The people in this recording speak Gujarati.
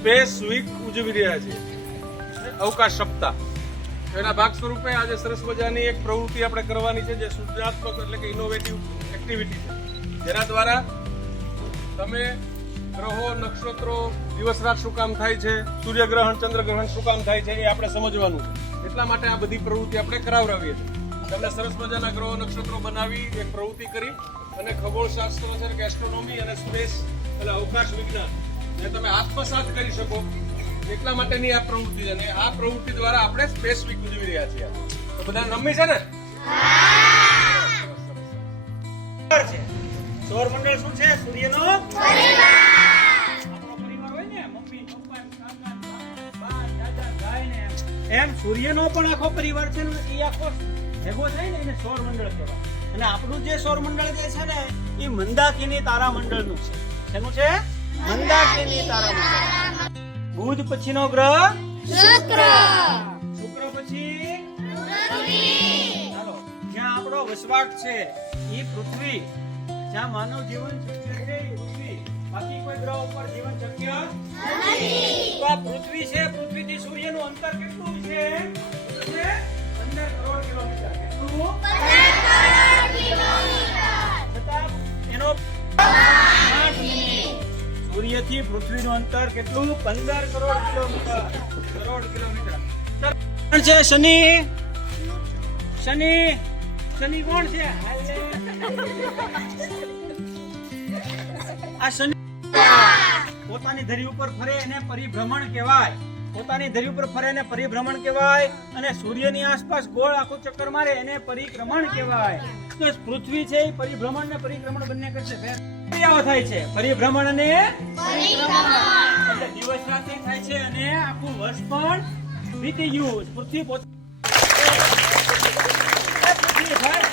સ્પેસ વીક ઉજવી રહ્યા છે, અવકાશ સપ્તાહ. એના ભાગ સ્વરૂપે આજે સરસ મજાની એક પ્રવૃત્તિ આપણે કરવાની છે, જે સૃજનાત્મક એટલે કે ઇનોવેટિવ એક્ટિવિટી છે, જેના દ્વારા તમે ગ્રહો, નક્ષત્રો, દિવસ રાત શું કામ થાય છે, સૂર્યગ્રહણ, ચંદ્રગ્રહણ શું કામ થાય છે, એ આપણે સમજવાનું છે. એટલા માટે આ બધી પ્રવૃત્તિ આપણે કરાવડાવીએ છીએ. તમને સરસ મજાના ગ્રહો, નક્ષત્રો બનાવી એક પ્રવૃત્તિ કરી અને ખગોળશાસ્ત્ર છે કે એસ્ટ્રોનોમી અને સ્પેસ એટલે અવકાશ વિજ્ઞાન એ તમે આત્મસાત કરી શકો એટલા માટેની આ પ્રવૃત્તિ છે. અને આ પ્રવૃત્તિ દ્વારા આપણે સ્પેસ વીક ઉજવી રહ્યા છીએ. તો બધા રમી છે ને? સૌરમંડળ શું છે? સૂર્યનો પરિવાર. આપણો પરિવાર હોય ને, મમ્મી, પપ્પા, કાકા, બા, દાદા, ભાઈ ને એમ સૂર્યનો પણ આખો પરિવાર છે ને, એ આખો ભેગો થાય ને એને સૌરમંડળ કહેવાય. અને આપણું જે સૌરમંડળ જે છે ને એ મંદાકિની તારામંડળનું છે. શેનું છે? મંદાકિની તારામંડળ. બુધ પછીનો ગ્રહ શુક્ર. શુક્ર પછી પૃથ્વી. ચાલો, જ્યાં આપણો વસવાટ છે એ પૃથ્વી, જ્યાં માનવ જીવન શક્ય છે એ પૃથ્વી, બાકી કોઈ ગ્રહ ઉપર જીવન શક્ય નથી. તો આ પૃથ્વી છે, પૃથ્વીથી સૂર્યનું અંતર કેટલું છે? 15 કરોડ કિલોમીટર. કેટલું? 15 કરોડ કિલોમીટર. છતાં એનો 8 મિનિટ. સૂર્યથી પૃથ્વીનું અંતર કેટલું? 15 કરોડ કિલોમીટર. કરોડ કિલોમીટર. કોણ છે? શનિ. શનિ. શનિ કોણ છે? આ શનિ પોતાની ધરી ઉપર ફરે એને પરિભ્રમણ કહેવાય. પોતાની ધરી ઉપર ફરે એને પરિભ્રમણ કહેવાય. અને સૂર્યની આસપાસ ગોળ આખું ચક્કર મારે એને પરિક્રમણ કહેવાય. તો પૃથ્વી છે એ પરિભ્રમણ ને પરિક્રમણ બંને કરશે. ક્રિયાઓ થાય છે, પરિભ્રમણ અને પરિક્રમણ. એટલે દિવસ રાત્રિ થાય છે અને આખું વર્ષ પણ વીતી ગયું. પૃથ્વી પોતે પૃથ્વી થાય